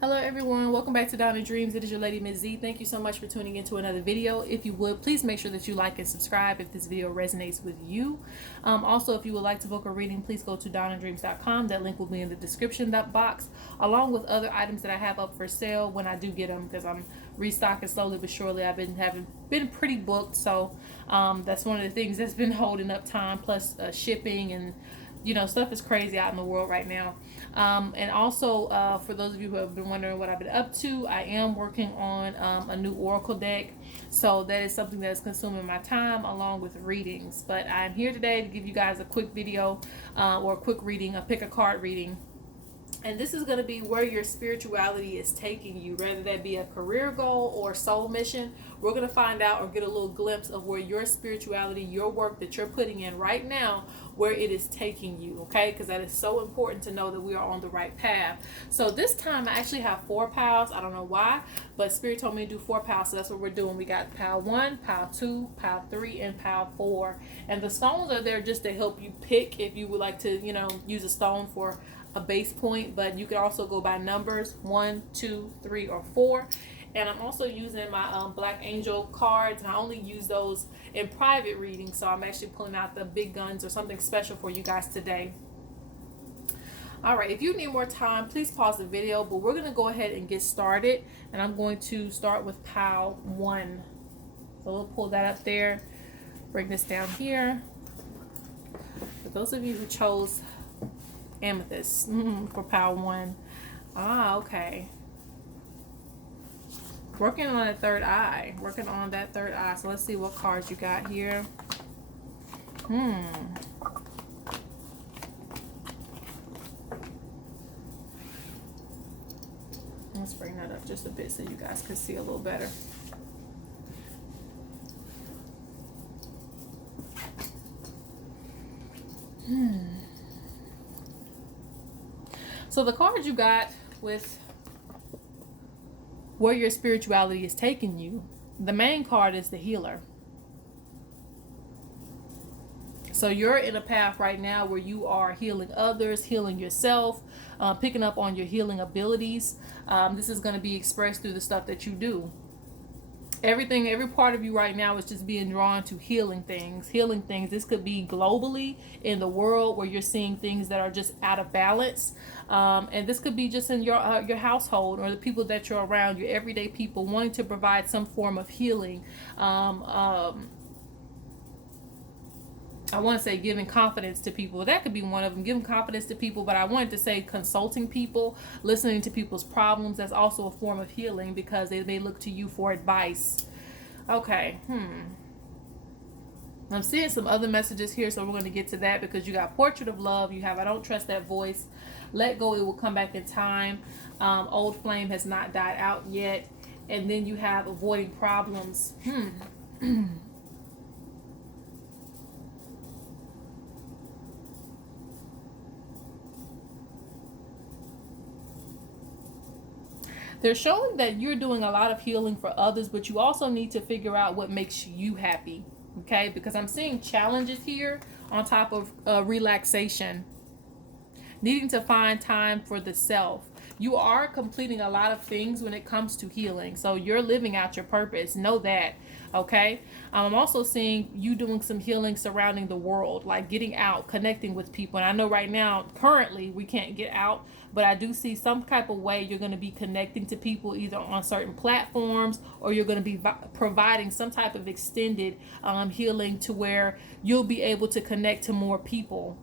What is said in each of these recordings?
Hello everyone, welcome back to Donna Dreams. It is your lady Ms.Z. Thank you so much for tuning into another video. If you would, please make sure that you like and subscribe if this video resonates with you. Also, if you would like to book a reading, please go to donnadreams.com. That link will be in the description box, along with other items that I have up for sale when I do get them, because I'm restocking slowly but surely. I've been pretty booked, so that's one of the things that's been holding up time, plus shipping and stuff is crazy out in the world right now. And also, for those of you who have been wondering what I've been up to, I am working on a new oracle deck. So that is something that is consuming my time along with readings. But I'm here today to give you guys a quick video or a quick reading, a pick a card reading. And this is going to be where your spirituality is taking you, whether that be a career goal or soul mission. We're going to find out or get a little glimpse of where your spirituality, your work that you're putting in right now, where it is taking you, okay? Because that is so important to know that we are on the right path. So this time I actually have 4 piles. I don't know why, but Spirit told me to do 4 piles, so that's what we're doing. We got pile 1, pile 2, pile 3, and pile 4. And the stones are there just to help you pick if you would like to, use a stone for a base point, but you can also go by numbers 1, 2, 3, or 4. And I'm also using my Black Angel cards, and I only use those in private readings, so I'm actually pulling out the big guns or something special for you guys today. All right, if you need more time, please pause the video, but we're going to go ahead and get started, and I'm going to start with pile 1. So we'll pull that up there, bring this down here. For those of you who chose amethyst for pile 1. Okay. Working on that third eye. So let's see what cards you got here. Let's bring that up just a bit so you guys can see a little better. So the card you got with where your spirituality is taking you, the main card is the healer. So you're in a path right now where you are healing others, healing yourself, picking up on your healing abilities. This is going to be expressed through the stuff that you do. Every part of you right now is just being drawn to healing things. This could be globally in the world where you're seeing things that are just out of balance. And this could be just in your household or the people that you're around, your everyday people, wanting to provide some form of healing. I want to say giving confidence to people. That could be one of them, giving confidence to people. But I wanted to say consulting people, listening to people's problems. That's also a form of healing because they may look to you for advice. Okay. I'm seeing some other messages here, so we're going to get to that because you got Portrait of Love. You have I Don't Trust That Voice. Let Go, It Will Come Back in Time. Old Flame Has Not Died Out Yet. And then you have Avoiding Problems. They're showing that you're doing a lot of healing for others, but you also need to figure out what makes you happy, okay? Because I'm seeing challenges here on top of relaxation. Needing to find time for the self. You are completing a lot of things when it comes to healing. So you're living out your purpose. Know that, okay? I'm also seeing you doing some healing surrounding the world, like getting out, connecting with people. And I know right now, currently, we can't get out, but I do see some type of way you're going to be connecting to people either on certain platforms or you're going to be providing some type of extended healing to where you'll be able to connect to more people.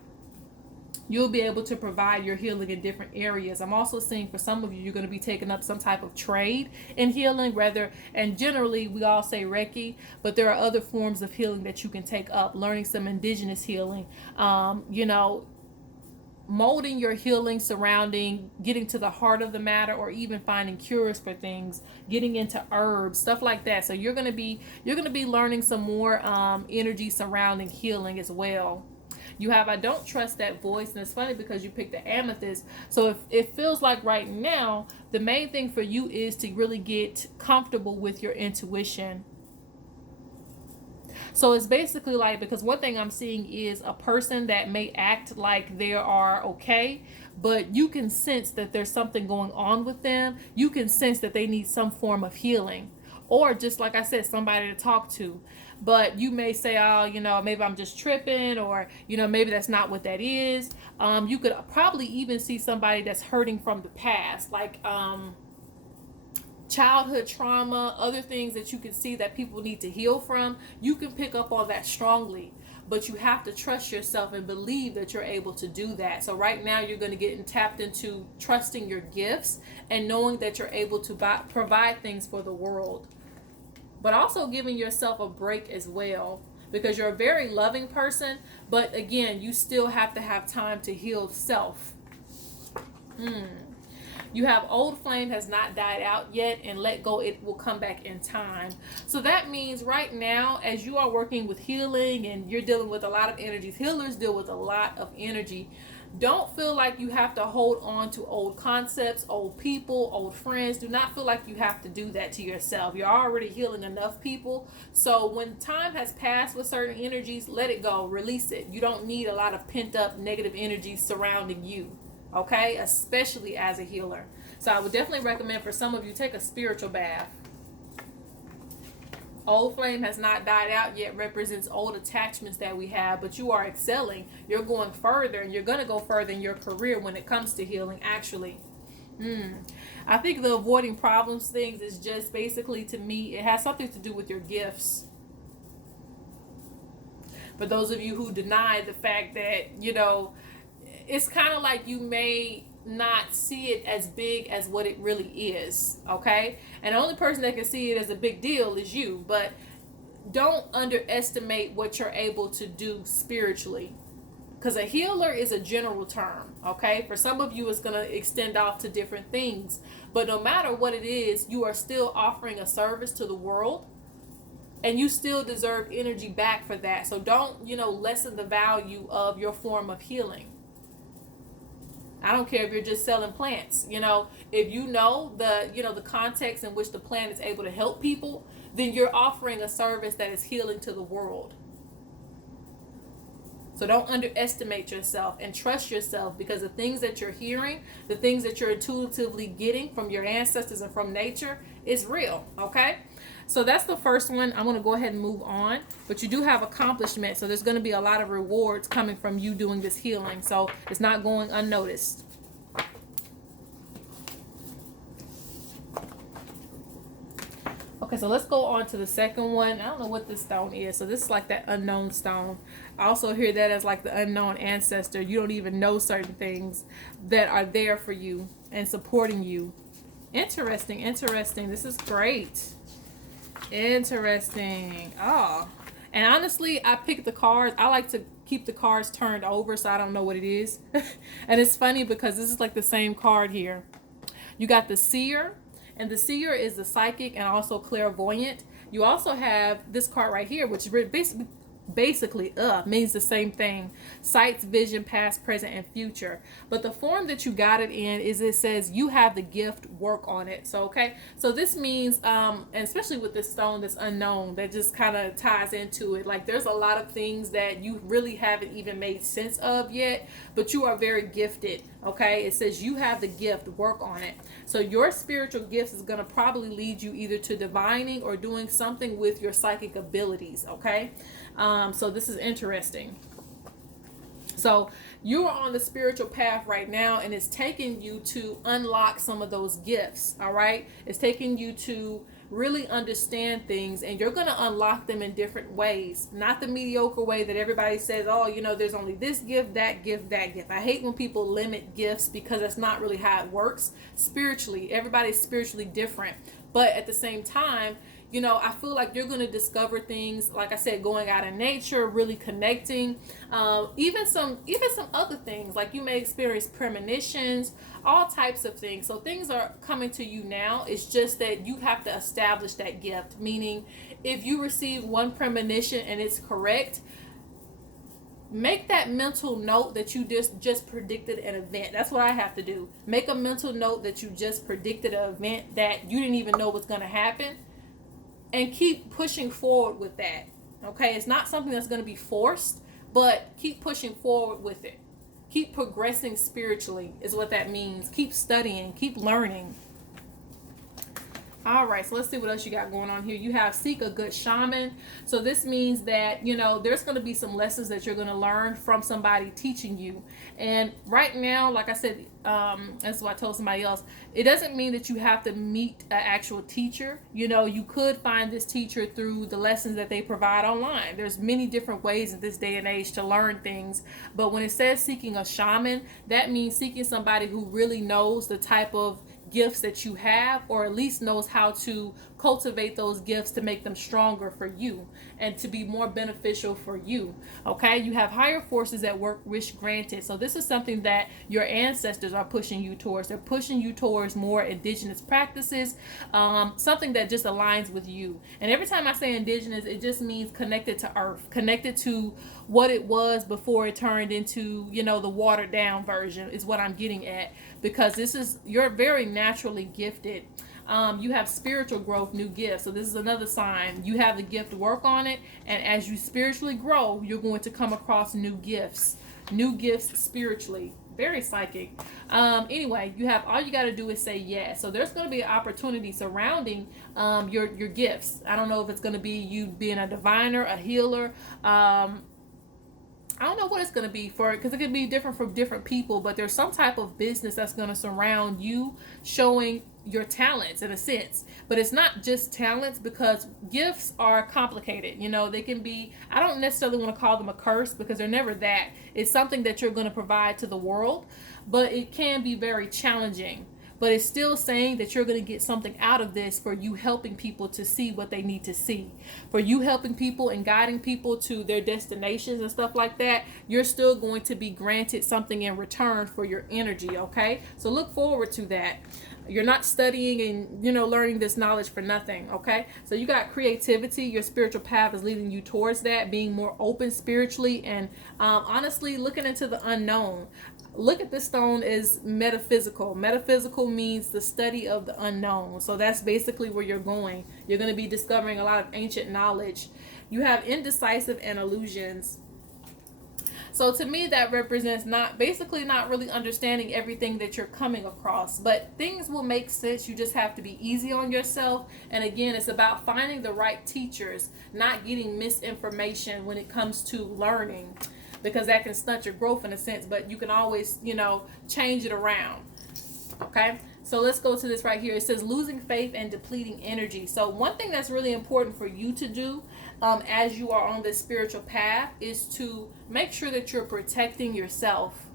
You'll be able to provide your healing in different areas. I'm also seeing for some of you, you're going to be taking up some type of trade in healing, and generally we all say Reiki, but there are other forms of healing that you can take up, learning some indigenous healing, molding your healing surrounding getting to the heart of the matter, or even finding cures for things, getting into herbs, stuff like that. So you're going to be learning some more energy surrounding healing as well. You have I Don't Trust That Voice, and it's funny because you picked the amethyst. So if it feels like right now the main thing for you is to really get comfortable with your intuition. So it's basically like, because one thing I'm seeing is a person that may act like they are okay, but you can sense that there's something going on with them. You can sense that they need some form of healing, or just like I said, somebody to talk to. But you may say, oh, maybe I'm just tripping, or maybe that's not what that is. You could probably even see somebody that's hurting from the past, like childhood trauma, other things that you can see that people need to heal from. You can pick up on that strongly, but you have to trust yourself and believe that you're able to do that. So right now you're going to get tapped into trusting your gifts and knowing that you're able to provide things for the world, but also giving yourself a break as well, because you're a very loving person, but again, you still have to have time to heal self. You have old flame has not died out yet, and let go, it will come back in time. So that means right now, as you are working with healing and you're dealing with a lot of energies, healers deal with a lot of energy. Don't feel like you have to hold on to old concepts, old people, old friends. Do not feel like you have to do that to yourself. You're already healing enough people. So when time has passed with certain energies, let it go, release it. You don't need a lot of pent up negative energy surrounding you. Okay, especially as a healer. So I would definitely recommend for some of you, take a spiritual bath. Old flame has not died out yet represents old attachments that we have, but you are excelling. You're going further, and you're going to go further in your career when it comes to healing, actually. I think the avoiding problems things is just basically, to me, it has something to do with your gifts. For those of you who deny the fact that, it's kind of like you may not see it as big as what it really is, okay? And the only person that can see it as a big deal is you. But don't underestimate what you're able to do spiritually, because a healer is a general term, okay? For some of you, it's going to extend off to different things, but no matter what it is, you are still offering a service to the world, and you still deserve energy back for that. So don't, lessen the value of your form of healing. I don't care if you're just selling plants. If you know the context in which the plant is able to help people, then you're offering a service that is healing to the world. So don't underestimate yourself, and trust yourself, because the things that you're hearing, the things that you're intuitively getting from your ancestors and from nature is real, okay? So that's the first one. I'm going to go ahead and move on. But you do have accomplishment. So there's going to be a lot of rewards coming from you doing this healing. So it's not going unnoticed. Okay, so let's go on to the second one. I don't know what this stone is. So this is like that unknown stone. I also hear that as like the unknown ancestor. You don't even know certain things that are there for you and supporting you. Interesting. This is great. Interesting. Oh, and honestly, I picked the cards. I like to keep the cards turned over, so I don't know what it is. And it's funny because this is like the same card here. You got the seer, and the seer is the psychic and also clairvoyant. You also have this card right here, which basically means the same thing: sights, vision, past, present, and future. But the form that you got it in is, it says you have the gift, work on it. So so this means and especially with this stone that's unknown, that just kind of ties into it, like there's a lot of things that you really haven't even made sense of yet, but you are very gifted. It says you have the gift, work on it. So your spiritual gifts is going to probably lead you either to divining or doing something with your psychic abilities. So this is interesting. So you are on the spiritual path right now, and it's taking you to unlock some of those gifts. It's taking you to really understand things, and you're going to unlock them in different ways. Not the mediocre way that everybody says, oh, there's only this gift, that gift, that gift. I hate when people limit gifts, because that's not really how it works. Spiritually, everybody's spiritually different. But at the same time, I feel like you're going to discover things, like I said, going out in nature, really connecting, even some other things, like you may experience premonitions, all types of things. So things are coming to you now. It's just that you have to establish that gift, meaning if you receive one premonition and it's correct, make that mental note that you just predicted an event. That's what I have to do. Make a mental note that you just predicted an event that you didn't even know was going to happen, and keep pushing forward with that. Okay, it's not something that's going to be forced, but keep pushing forward with it. Keep progressing spiritually is what that means. Keep studying, keep learning. All right, so let's see what else you got going on here. You have seek a good shaman. So this means that, there's going to be some lessons that you're going to learn from somebody teaching you. And right now, like I said, that's what I told somebody else, it doesn't mean that you have to meet an actual teacher. You could find this teacher through the lessons that they provide online. There's many different ways in this day and age to learn things. But when it says seeking a shaman, that means seeking somebody who really knows the type of gifts that you have, or at least knows how to cultivate those gifts to make them stronger for you and to be more beneficial for you. Okay, you have higher forces at work, wish granted. So this is something that your ancestors are pushing you towards. They're pushing you towards more indigenous practices, something that just aligns with you. And every time I say indigenous, it just means connected to earth, connected to what it was before it turned into, the watered down version is what I'm getting at, because you're very naturally gifted. You have spiritual growth, new gifts. So this is another sign. You have the gift to work on it, and as you spiritually grow, you're going to come across new gifts spiritually. Very psychic. Anyway, all you got to do is say yes. So there's going to be an opportunity surrounding your gifts. I don't know if it's going to be you being a diviner, a healer. I don't know what it's going to be for, because it could be different from different people, but there's some type of business that's going to surround you showing your talents in a sense. But it's not just talents, because gifts are complicated. They can be, I don't necessarily want to call them a curse, because they're never that. It's something that you're going to provide to the world, but it can be very challenging. But it's still saying that you're going to get something out of this for you helping people to see what they need to see. For you helping people and guiding people to their destinations and stuff like that, you're still going to be granted something in return for your energy, okay? So look forward to that. You're not studying and, learning this knowledge for nothing, okay? So you got creativity. Your spiritual path is leading you towards that, being more open spiritually and honestly looking into the unknown. Look at this stone as metaphysical. Metaphysical means the study of the unknown. So that's basically where you're going. You're going to be discovering a lot of ancient knowledge. You have indecisive and illusions. So to me, that represents not really understanding everything that you're coming across, but things will make sense. You just have to be easy on yourself. And again, it's about finding the right teachers, not getting misinformation when it comes to learning, because that can stunt your growth in a sense, but you can always, change it around. Okay, so let's go to this right here. It says losing faith and depleting energy. So one thing that's really important for you to do as you are on this spiritual path is to make sure that you're protecting yourself.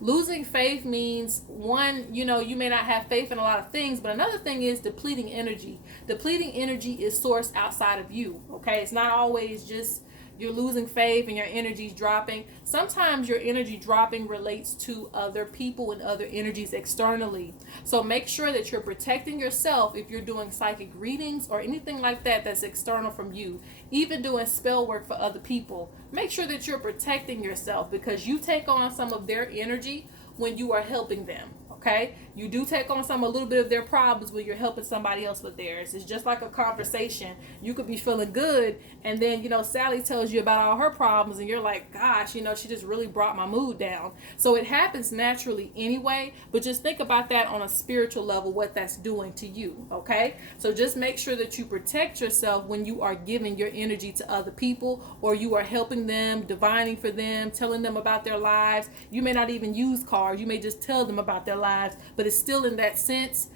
Losing faith means, one, you may not have faith in a lot of things, but another thing is depleting energy. Depleting energy is sourced outside of you. Okay, it's not always just you're losing faith and your energy's dropping. Sometimes your energy dropping relates to other people and other energies externally. So make sure that you're protecting yourself if you're doing psychic readings or anything like that that's external from you. Even doing spell work for other people. Make sure that you're protecting yourself, because you take on some of their energy when you are helping them. Okay, you do take on a little bit of their problems when you're helping somebody else with theirs. It's just like a conversation. You could be feeling good, and then Sally tells you about all her problems, and you're like, gosh, she just really brought my mood down. So it happens naturally anyway, but just think about that on a spiritual level, what that's doing to you. Okay, so just make sure that you protect yourself when you are giving your energy to other people, or you are helping them, divining for them, telling them about their lives. You may not even use cards. You may just tell them about their lives, but it's still in that sense,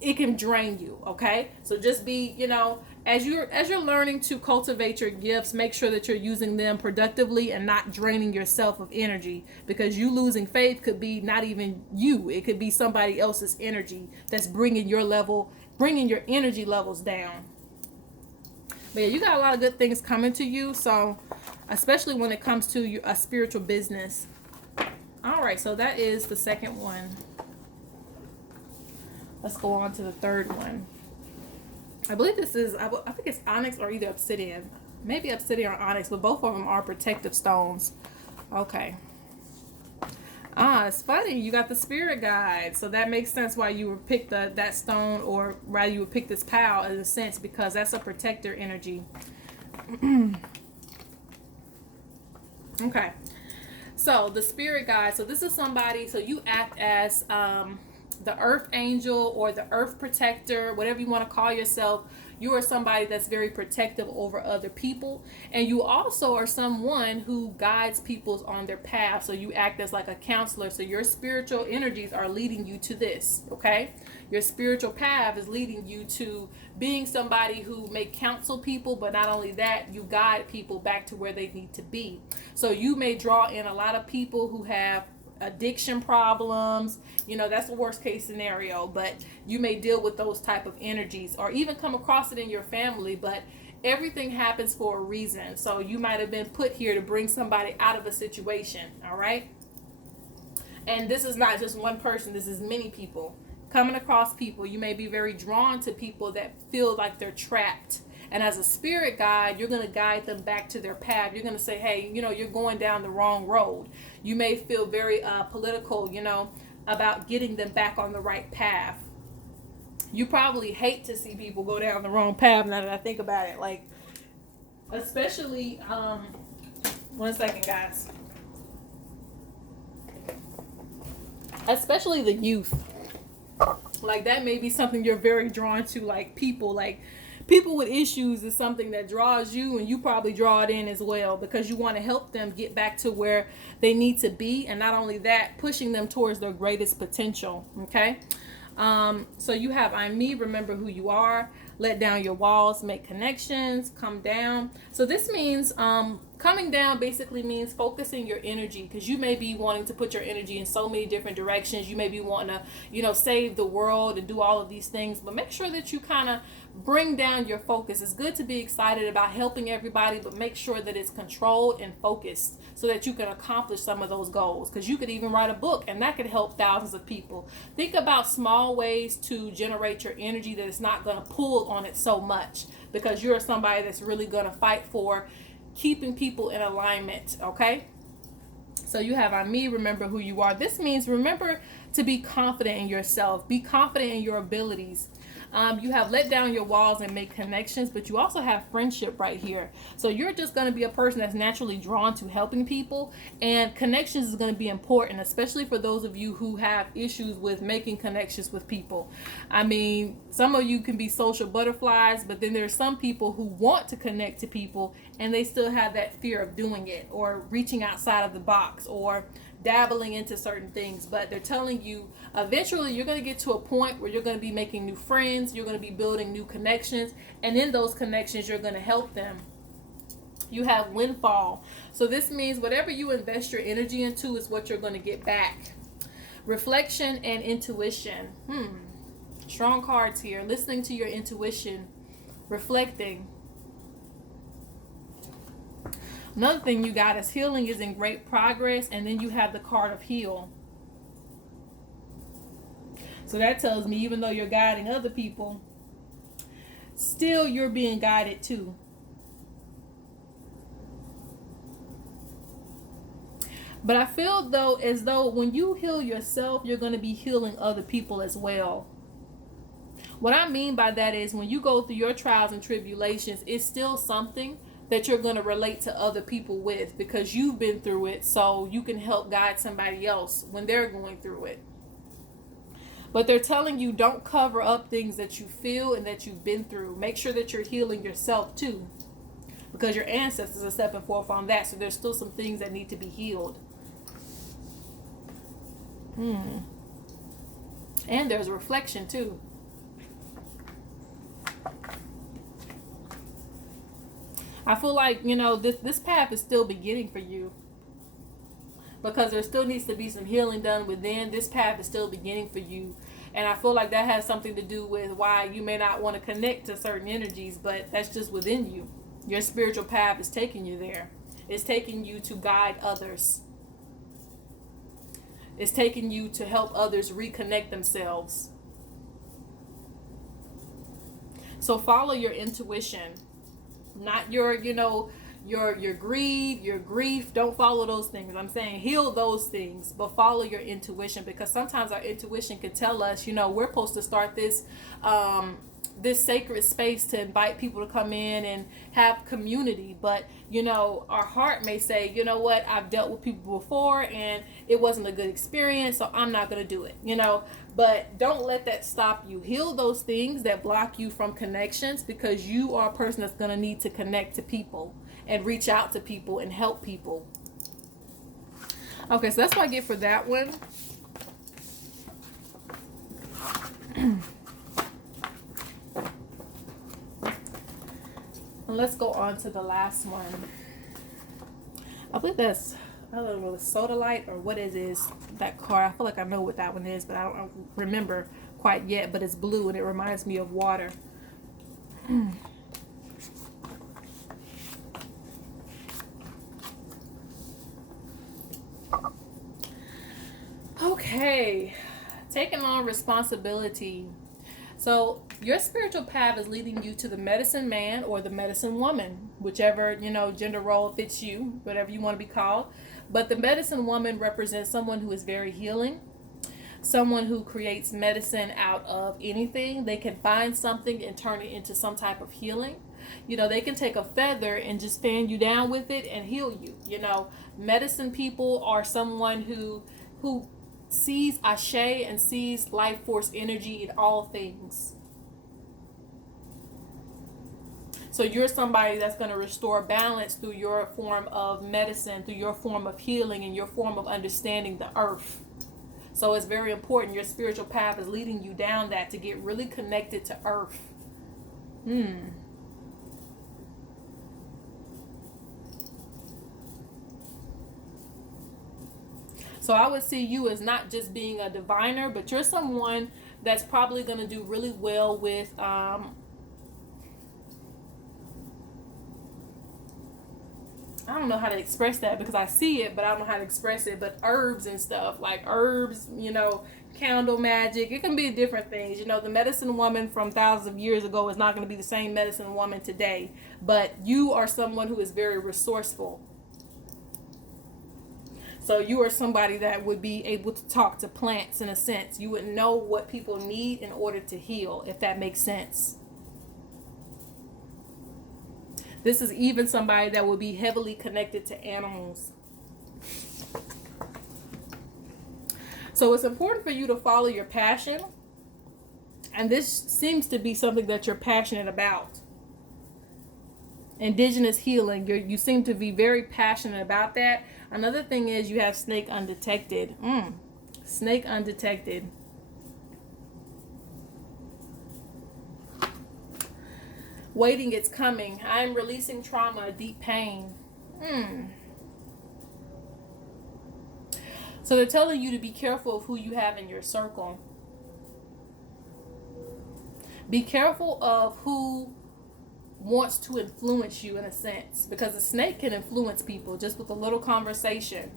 it can drain you. Okay, so just be, as you're learning to cultivate your gifts, make sure that you're using them productively and not draining yourself of energy, because you losing faith could be not even you, it could be somebody else's energy that's bringing your energy levels down. But yeah, you got a lot of good things coming to you, so especially when it comes to a spiritual business. All right, so that is the second one. Let's go on to the third one. I believe this is, I think it's onyx or either obsidian. Maybe obsidian or onyx, but both of them are protective stones. Okay. Ah, it's funny. You got the spirit guide, so that makes sense why you would pick that stone, or why you would pick this pal in a sense, because that's a protector energy. Okay, so the spirit guide. So this is somebody. So you act as the earth angel or the earth protector, whatever you want to call yourself. You are somebody that's very protective over other people, and you also are someone who guides people on their path. So you act as like a counselor. So your spiritual energies are leading you to this. Okay, your spiritual path is leading you to being somebody who may counsel people, but not only that, you guide people back to where they need to be. So you may draw in a lot of people who have addiction problems. That's the worst case scenario, but you may deal with those type of energies, or even come across it in your family. But everything happens for a reason. So you might have been put here to bring somebody out of a situation. All right, and this is not just one person, this is many people coming across people. You may be very drawn to people that feel like they're trapped, and as a spirit guide, you're going to guide them back to their path. You're going to say, hey, you're going down the wrong road. You may feel very political, about getting them back on the right path. You probably hate to see people go down the wrong path, now that I think about it. Like, especially, one second, guys. Especially the youth. Like, that may be something you're very drawn to. Like, people with issues is something that draws you, and you probably draw it in as well, because you want to help them get back to where they need to be, and not only that, pushing them towards their greatest potential. Okay, so you have I'm me, remember who you are, let down your walls, make connections, come down. So this means coming down basically means focusing your energy, because you may be wanting to put your energy in so many different directions. You may be wanting to save the world and do all of these things, but make sure that you kind of bring down your focus. It's good to be excited about helping everybody, but make sure that it's controlled and focused, so that you can accomplish some of those goals. Because you could even write a book, and that could help thousands of people. Think about small ways to generate your energy that it's not going to pull on it so much, because you're somebody that's really going to fight for keeping people in alignment. Okay, so you have on me, remember who you are. This means remember to be confident in yourself, be confident in your abilities. You have let down your walls and make connections, but you also have friendship right here. So you're just going to be a person that's naturally drawn to helping people, and connections is going to be important, especially for those of you who have issues with making connections with people. I mean, some of you can be social butterflies, but then there's some people who want to connect to people, and they still have that fear of doing it, or reaching outside of the box, or dabbling into certain things. But they're telling you eventually you're going to get to a point where you're going to be making new friends, you're going to be building new connections, and in those connections you're going to help them. You have windfall. So this means whatever you invest your energy into is what you're going to get back. Reflection and intuition. Strong cards here. Listening to your intuition, reflecting. Another thing you got is healing is in great progress, and then you have the card of heal. So that tells me even though you're guiding other people, still you're being guided too. But I feel though as though when you heal yourself, you're going to be healing other people as well. What I mean by that is when you go through your trials and tribulations, it's still something that you're going to relate to other people with, because you've been through it, so you can help guide somebody else when they're going through it. But they're telling you don't cover up things that you feel and that you've been through. Make sure that you're healing yourself too, because your ancestors are stepping forth on that. So there's still some things that need to be healed. And there's reflection too. I feel like, this path is still beginning for you, because there still needs to be some healing done within. This path is still beginning for you. And I feel like that has something to do with why you may not want to connect to certain energies, but that's just within you. Your spiritual path is taking you there. It's taking you to guide others. It's taking you to help others reconnect themselves. So follow your intuition. Not your, your greed, your grief. Don't follow those things. I'm saying heal those things, but follow your intuition, because sometimes our intuition can tell us, we're supposed to start this sacred space to invite people to come in and have community, but our heart may say, what, I've dealt with people before and it wasn't a good experience, so I'm not going to do it. But don't let that stop you. Heal those things that block you from connections, because you are a person that's going to need to connect to people and reach out to people and help people. Okay, so that's what I get for that one. And let's go on to the last one. I believe that's, I don't know, Soda Light or what it is, that card. I feel like I know what that one is, but I don't remember quite yet. But it's blue and it reminds me of water. Okay, taking on responsibility. So your spiritual path is leading you to the medicine man or the medicine woman, whichever, gender role fits you, whatever you want to be called. But the medicine woman represents someone who is very healing, someone who creates medicine out of anything. They can find something and turn it into some type of healing. They can take a feather and just fan you down with it and heal you. Medicine people are someone who sees Ashe and sees life force energy in all things. So you're somebody that's going to restore balance through your form of medicine, through your form of healing, and your form of understanding the earth. So it's very important. Your spiritual path is leading you down that to get really connected to earth. So I would see you as not just being a diviner, but you're someone that's probably going to do really well with, I don't know how to express that because I see it, but I don't know how to express it. But herbs and stuff, like herbs, candle magic. It can be different things. The medicine woman from thousands of years ago is not going to be the same medicine woman today. But you are someone who is very resourceful. So you are somebody that would be able to talk to plants in a sense. You would know what people need in order to heal, if that makes sense. This is even somebody that would be heavily connected to animals. So it's important for you to follow your passion. And this seems to be something that you're passionate about. Indigenous healing. You seem to be very passionate about that. Another thing is you have snake undetected. Snake undetected. Waiting, it's coming. I am releasing trauma, deep pain. So they're telling you to be careful of who you have in your circle. Be careful of who wants to influence you in a sense, because a snake can influence people just with a little conversation.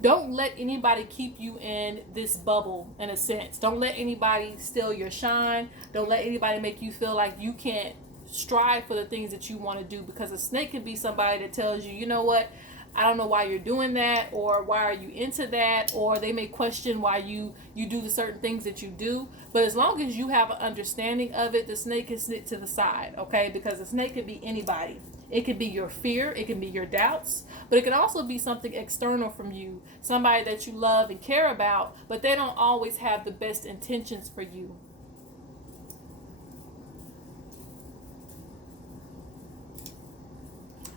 Don't let anybody keep you in this bubble in a sense. Don't let anybody steal your shine. Don't let anybody make you feel like you can't strive for the things that you want to do, because a snake can be somebody that tells you, you know what, I don't know why you're doing that, or why are you into that, or they may question why you do the certain things that you do. But as long as you have an understanding of it, the snake can sit to the side, okay? Because the snake could be anybody. It could be your fear, it can be your doubts, but it can also be something external from you, somebody that you love and care about, but they don't always have the best intentions for you.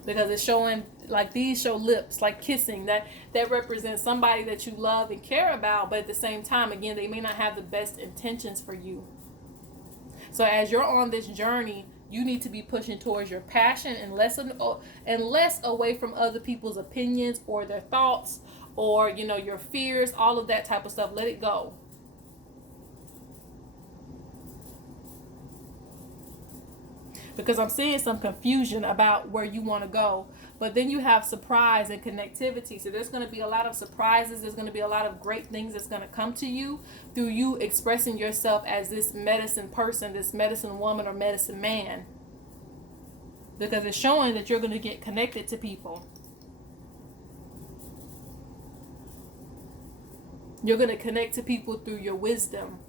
Because it's showing, like these show lips, like kissing, that represents somebody that you love and care about, but at the same time, again, they may not have the best intentions for you. So as you're on this journey, you need to be pushing towards your passion and less away from other people's opinions or their thoughts or, your fears, all of that type of stuff. Let it go. Because I'm seeing some confusion about where you want to go. But then you have surprise and connectivity. So there's going to be a lot of surprises. There's going to be a lot of great things that's going to come to you through you expressing yourself as this medicine person, this medicine woman or medicine man. because it's showing that you're going to get connected to people. You're going to connect to people through your wisdom.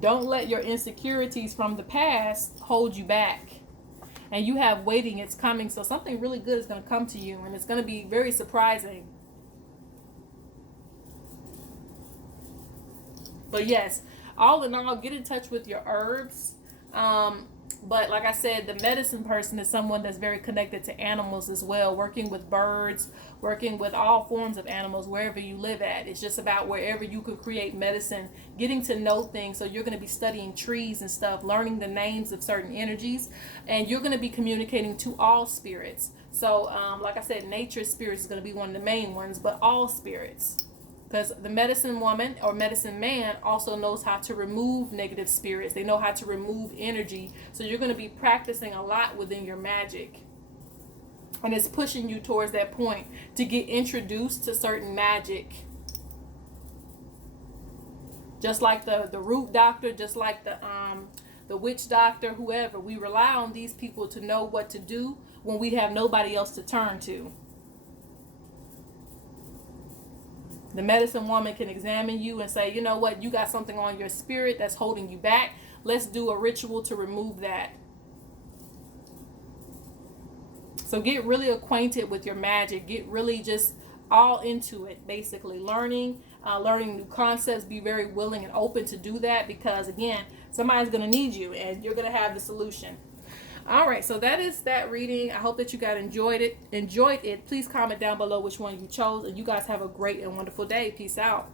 Don't let your insecurities from the past hold you back. And you have waiting, it's coming. So something really good is going to come to you, and it's going to be very surprising. But yes, all in all, get in touch with your herbs. But like I said, the medicine person is someone that's very connected to animals as well, working with birds, working with all forms of animals, wherever you live at. It's just about wherever you could create medicine, getting to know things. So you're going to be studying trees and stuff, learning the names of certain energies, and you're going to be communicating to all spirits. So like I said, nature spirits is going to be one of the main ones, but all spirits. Because the medicine woman or medicine man also knows how to remove negative spirits. They know how to remove energy. So you're going to be practicing a lot within your magic. And it's pushing you towards that point to get introduced to certain magic. Just like the root doctor, just like the witch doctor, whoever. We rely on these people to know what to do when we have nobody else to turn to. The medicine woman can examine you and say, you know what, you got something on your spirit that's holding you back. Let's do a ritual to remove that. So get really acquainted with your magic. Get really just all into it, basically. Learning new concepts. Be very willing and open to do that, because, again, somebody's going to need you and you're going to have the solution. All right, so that is that reading. I hope that you guys enjoyed it. Please comment down below which one you chose, and you guys have a great and wonderful day. Peace out.